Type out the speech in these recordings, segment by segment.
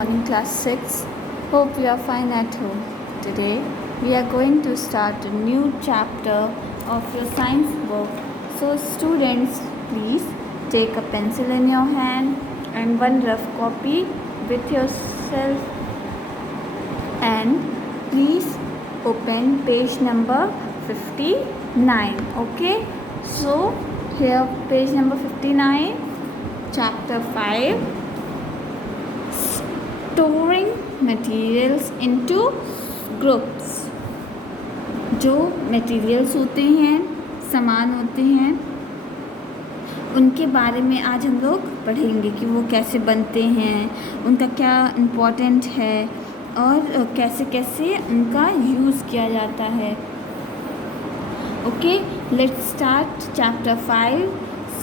Morning class 6. Hope you are fine at home. Today we are going to start a new chapter of your science book. So students, please take a pencil in your hand and one rough copy with yourself, and please open page number 59. Okay, so here page number 59, chapter 5, storing materials into groups. जो materials होते हैं, सामान होते हैं, उनके बारे में आज हम लोग पढ़ेंगे कि वो कैसे बनते हैं, उनका क्या इम्पोर्टेंट है और कैसे कैसे उनका यूज़ किया जाता है. Okay, let's start chapter 5,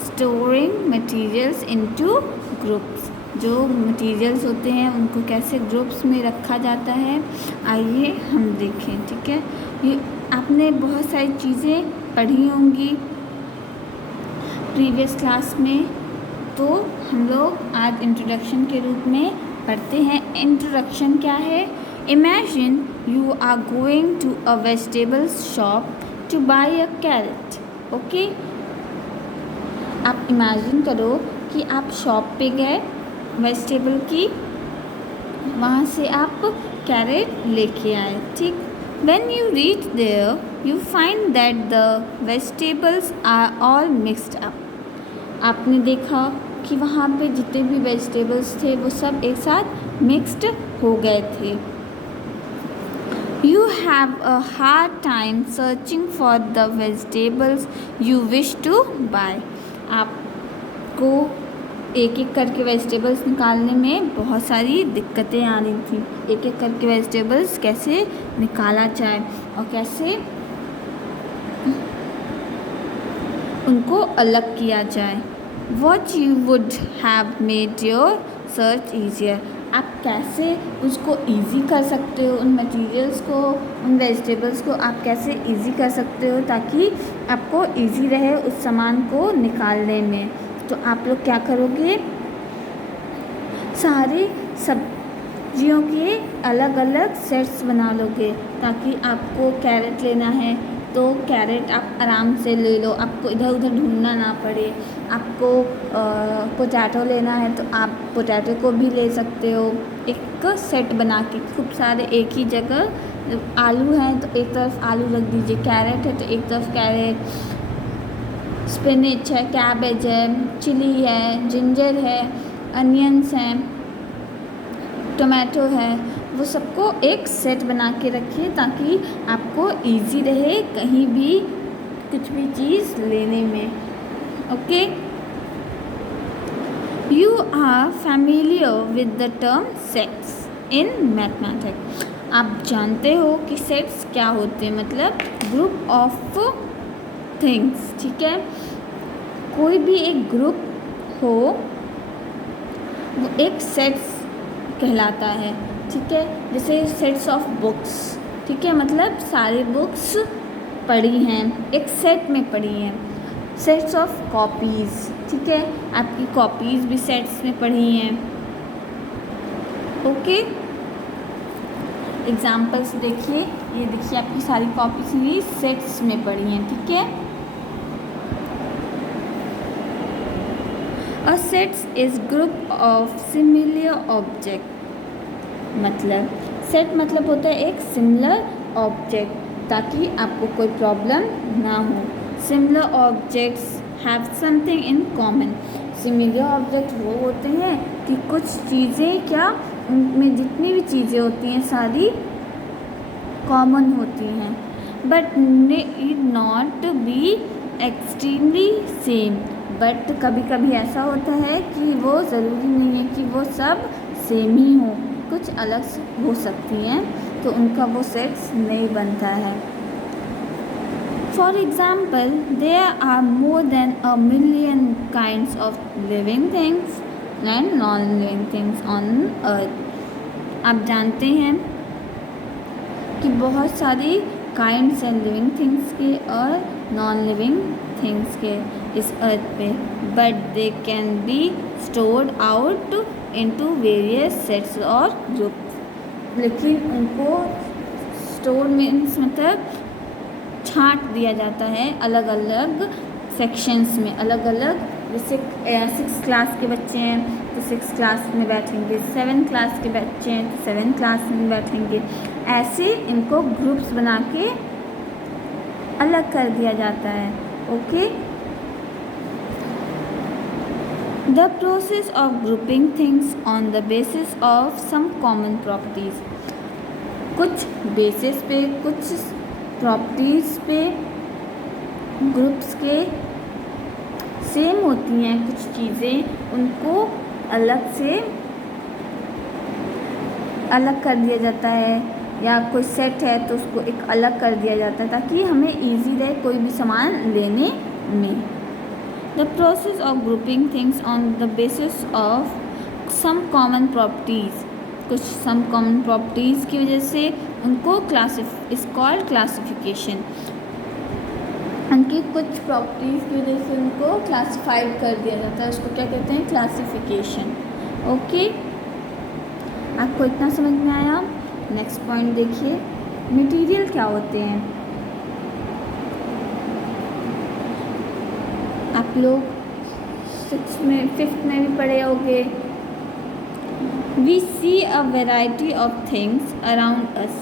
storing materials into groups. जो मटेरियल्स होते हैं उनको कैसे ग्रुप्स में रखा जाता है, आइए हम देखें. ठीक है, ये आपने बहुत सारी चीज़ें पढ़ी होंगी प्रीवियस क्लास में, तो हम लोग आज इंट्रोडक्शन के रूप में पढ़ते हैं. इंट्रोडक्शन क्या है? Imagine you are going to a vegetables shop to buy a carrot. Okay, आप इमेजिन करो कि आप शॉप पे गए वेजिटेबल की, वहाँ से आप कैरेट लेके आए. ठीक, when you reach there you find that the vegetables are all mixed up. आपने देखा कि वहाँ पे जितने भी वेजिटेबल्स थे वो सब एक साथ मिक्स्ड हो गए थे. You have a hard time searching for the vegetables you wish to buy. आपको एक एक करके वेजिटेबल्स निकालने में बहुत सारी दिक्कतें आ रही थी. एक एक करके वेजिटेबल्स कैसे निकाला जाए और कैसे उनको अलग किया जाए. What you would have made your search easier. आप कैसे उसको ईज़ी कर सकते हो, उन मटेरियल्स को, उन वेजिटेबल्स को आप कैसे ईज़ी कर सकते हो ताकि आपको ईज़ी रहे उस सामान को निकालने में. तो आप लोग क्या करोगे, सारे सब्जियों के अलग अलग सेट्स बना लोगे ताकि आपको कैरेट लेना है तो कैरेट आप आराम से ले लो, आपको इधर उधर ढूंढना ना पड़े. आपको पोटैटो लेना है तो आप पोटैटो को भी ले सकते हो एक सेट बना के. खूब सारे एक ही जगह आलू हैं तो एक तरफ आलू रख दीजिए, कैरेट है तो एक तरफ कैरेट, स्पिनिच है, कैबेज है, चिली है, जिंजर है, अनियंस हैं, टोमेटो है, वो सबको एक सेट बना के रखिए ताकि आपको इजी रहे कहीं भी कुछ भी चीज़ लेने में. Okay, you are familiar with the term sets in mathematics. आप जानते हो कि सेट्स क्या होते हैं, मतलब ग्रुप ऑफ थिंग्स. ठीक है, कोई भी एक ग्रुप हो वो एक सेट्स कहलाता है. ठीक है, जैसे सेट्स ऑफ बुक्स. ठीक है, मतलब सारी बुक्स पढ़ी हैं, एक सेट में पढ़ी हैं. Sets of copies. ठीक है, आपकी कॉपीज़ भी सेट्स में पढ़ी हैं. ओके, एग्जाम्पल्स देखिए, ये देखिए आपकी सारी कॉपीज़ भी सेट्स में पढ़ी हैं. ठीक है, a sets is group of similar object. मतलब सेट मतलब होता है एक सिमिलर ऑब्जेक्ट ताकि आपको कोई प्रॉब्लम ना हो. Similar objects have something in common. Similar object वो होते हैं कि कुछ चीज़ें, क्या उनमें जितनी भी चीज़ें होती हैं सारी कॉमन होती हैं, but need not be extremely same. But कभी कभी ऐसा होता है कि वो ज़रूरी नहीं है कि वो सब सेम ही हो, कुछ अलग हो सकती हैं तो उनका वो सेट्स नहीं बनता है. For example, there are more than a million kinds of living things and non living things on earth. आप जानते हैं कि बहुत सारी काइंड्स हैं लिविंग थिंग्स के और नॉन लिविंग थिंग्स के इस अर्थ पे, but they can be stored out into various sets और ग्रुप्स। लेकिन उनको स्टोर मीन्स मतलब छांट दिया जाता है अलग अलग सेक्शंस में, अलग अलग। जैसे 6 क्लास के बच्चे हैं तो 6 क्लास में बैठेंगे, 7 क्लास के बच्चे हैं तो 7 क्लास में बैठेंगे। ऐसे इनको ग्रुप्स बना के अलग कर दिया जाता है। Okay, the process of grouping things on the basis of some common properties. कुछ बेसिस पे, कुछ प्रॉपर्टीज़ पे ग्रुप्स के सेम होती हैं कुछ चीज़ें, उनको अलग से अलग कर दिया जाता है। या कोई सेट है तो उसको एक अलग कर दिया जाता है ताकि हमें इजी रहे कोई भी सामान लेने में। The process of grouping things on the basis of some common properties. कुछ सम कॉमन प्रॉपर्टीज़ की वजह से उनको इज कॉल्ड क्लासिफिकेशन। उनकी कुछ प्रॉपर्टीज़ की वजह से उनको क्लासिफाइड कर दिया जाता है, उसको क्या कहते हैं? क्लासिफिकेशन। ओके, आपको इतना समझ में आया? नेक्स्ट पॉइंट देखिए, मटेरियल क्या होते हैं। आप लोग 5th में भी पढ़े होंगे। We see a variety of things around us.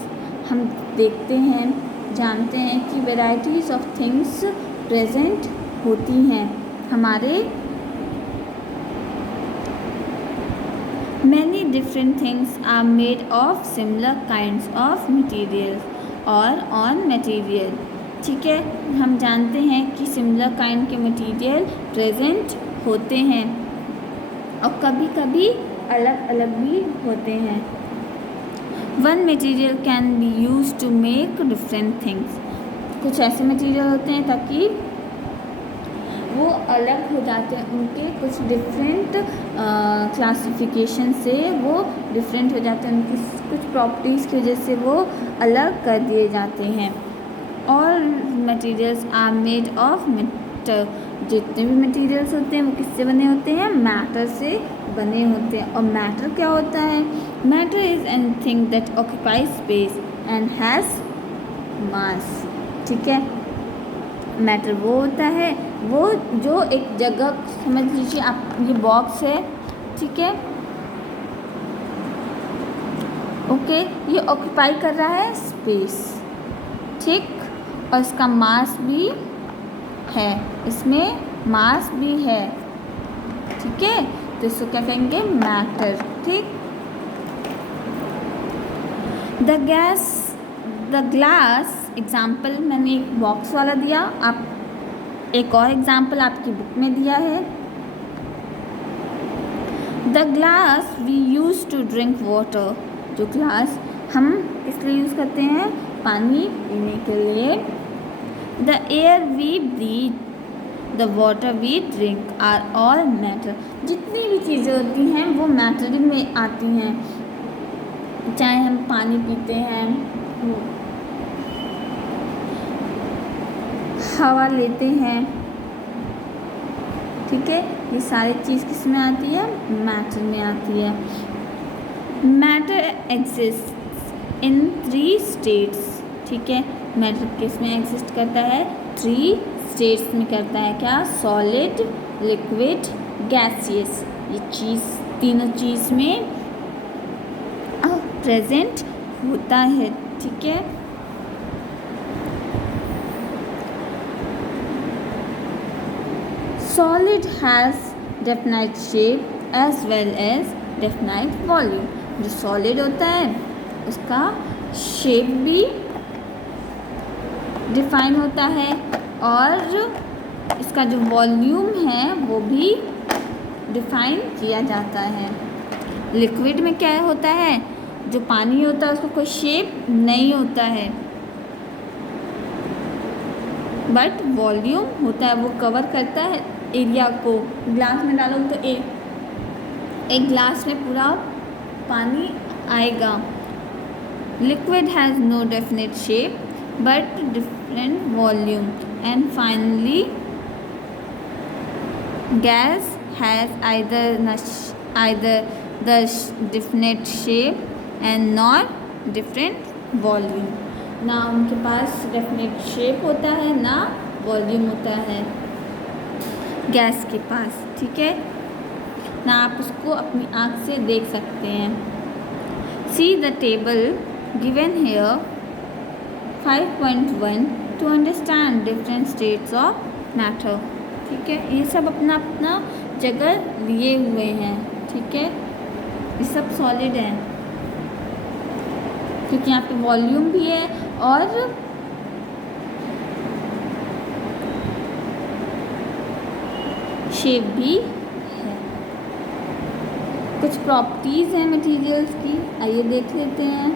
हम देखते हैं, जानते हैं कि वेराइटीज़ ऑफ थिंग्स प्रेजेंट होती हैं हमारे। Many different things are made of similar kinds of material और ऑन मटीरियल। ठीक है, हम जानते हैं कि सिमिलर काइंड के मटीरियल प्रेजेंट होते हैं और कभी कभी अलग अलग भी होते हैं। One material can be use to make different things. कुछ ऐसे मटीरियल होते हैं ताकि वो अलग हो जाते हैं, उनके कुछ डिफरेंट क्लासिफिकेशन से वो डिफरेंट हो जाते हैं, उनकी कुछ प्रॉपर्टीज़ की वजह से वो अलग कर दिए जाते हैं। All materials are made of matter. जितने भी मटीरियल्स होते हैं वो किससे बने होते हैं? मैटर से बने होते हैं। और मैटर क्या होता है? Matter is anything that occupies space and has मास। ठीक है, मैटर वो होता है वो जो एक जगह, समझ लीजिए आप ये बॉक्स है, ठीक है, ओके, ये ऑक्यूपाई कर रहा है स्पेस, ठीक, और इसका मास भी है, इसमें मास भी है, ठीक है, तो इसको क्या कहेंगे? मैटर। ठीक, द ग्लास एग्जाम्पल मैंने एक बॉक्स वाला दिया, आप एक और एग्जाम्पल आपकी बुक में दिया है। The glass we use to drink water. जो ग्लास हम इसलिए यूज़ करते हैं? पानी पीने के लिए। The air we breathe, the water we drink are all matter. जितनी भी चीज़ें होती हैं वो मैटर में आती हैं, चाहे हम पानी पीते हैं, हवा लेते हैं, ठीक है, ये सारी चीज़ किस में आती है? मैटर में आती है। Matter exist in 3 states. ठीक है, मैटर किस में एग्जिस्ट करता है? 3 स्टेट्स में करता है। क्या? Solid, liquid, gaseous. ये चीज़ तीनों चीज़ में प्रेजेंट होता है। ठीक है, solid has definite shape as well as definite volume। जो solid होता है उसका शेप भी डिफाइन होता है और इसका जो वॉल्यूम है वो भी डिफाइन किया जाता है। लिक्विड में क्या होता है? जो पानी होता है उसका कोई शेप नहीं होता है, बट वॉल्यूम होता है, वो कवर करता है एरिया को। ग्लास में डालो तो एक ग्लास में पूरा पानी आएगा। Liquid has no definite shape but different volume. And finally gas has either the definite shape and not different volume. ना उनके पास डेफिनेट शेप होता है ना वॉल्यूम होता है गैस के पास, ठीक है ना आप उसको अपनी आँख से देख सकते हैं. See the table given here 5.1 to understand different states of matter. ठीक है, ये सब अपना अपना जगह लिए हुए हैं. ठीक है, ये सब सॉलिड हैं क्योंकि यहाँ पे वॉल्यूम भी है और शेप भी है. कुछ प्रॉपर्टीज़ हैं मटेरियल्स की, आइए देख लेते हैं.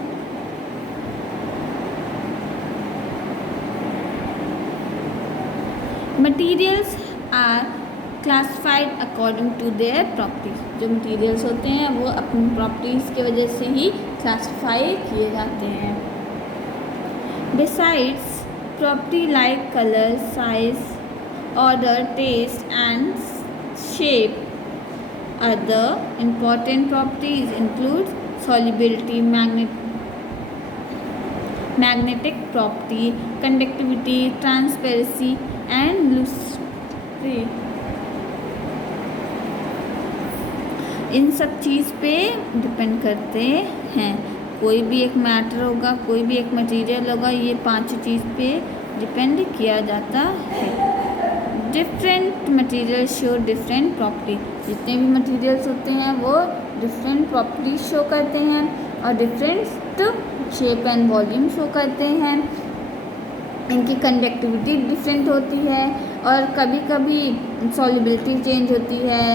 Materials are classified according to their properties. जो मटेरियल्स होते हैं वो अपनी प्रॉपर्टीज़ की वजह से ही क्लासिफाई किए जाते हैं. Besides property like colour, size, order, taste and shape, other important properties include solubility, magnetic property, conductivity, transparency and lucidity. इन सब चीज़ पे डिपेंड करते हैं. कोई भी एक मैटर होगा, कोई भी एक मटेरियल होगा, ये पांचों चीज़ पे डिपेंड किया जाता है. Different material show different property. जितने भी मटेरियल्स होते हैं वो डिफरेंट प्रॉपर्टीज शो करते हैं और different shape and volume show करते हैं. इनकी कंडक्टिविटी डिफरेंट होती है और कभी कभी सॉल्युबिलिटी चेंज होती है.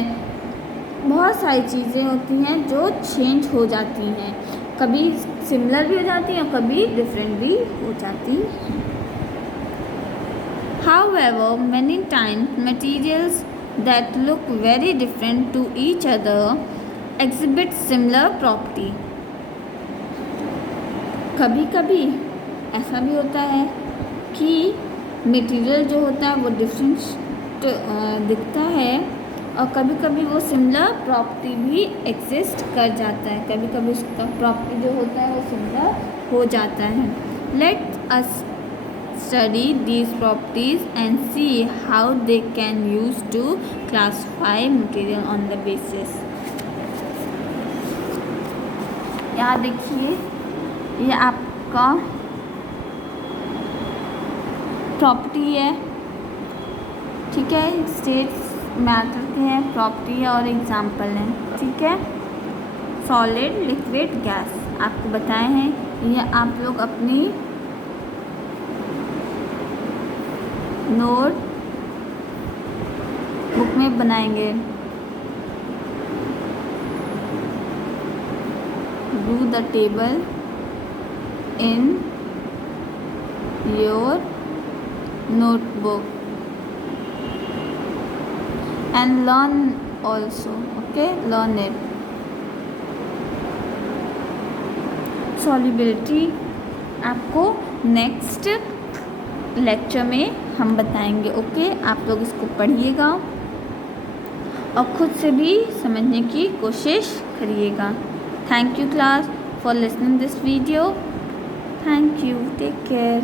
बहुत सारी चीज़ें होती हैं जो चेंज हो जाती हैं, कभी सिमिलर भी हो जाती हैं और कभी डिफरेंट भी हो जाती हैं. However, many times materials that look very different to each other exhibit similar property. कभी कभी ऐसा भी होता है कि मटेरियल जो होता है वो डिफरेंट दिखता है और कभी कभी वो सिमिलर प्रॉपर्टी भी एग्जिस्ट कर जाता है. कभी कभी उसका प्रॉपर्टी जो होता है वो सिमिलर हो जाता है. Let us study these properties and see how they can use to classify material on the basis. यहाँ देखिए, ये आपका प्रॉपर्टी है. ठीक है, स्टेट्स मैटर के हैं, प्रॉपर्टी है और एग्जाम्पल है. ठीक है, सॉलिड, लिक्विड, गैस आपको बताए हैं. ये आप लोग अपनी नोट बुक में बनाएंगे. Do the table in your notebook and learn also. Okay, learn it. Solubility आपको नेक्स्ट लेक्चर में हम बताएंगे. ओके, आप लोग इसको पढ़िएगा और ख़ुद से भी समझने की कोशिश करिएगा. Thank you class for listening this video. Thank you. Take care.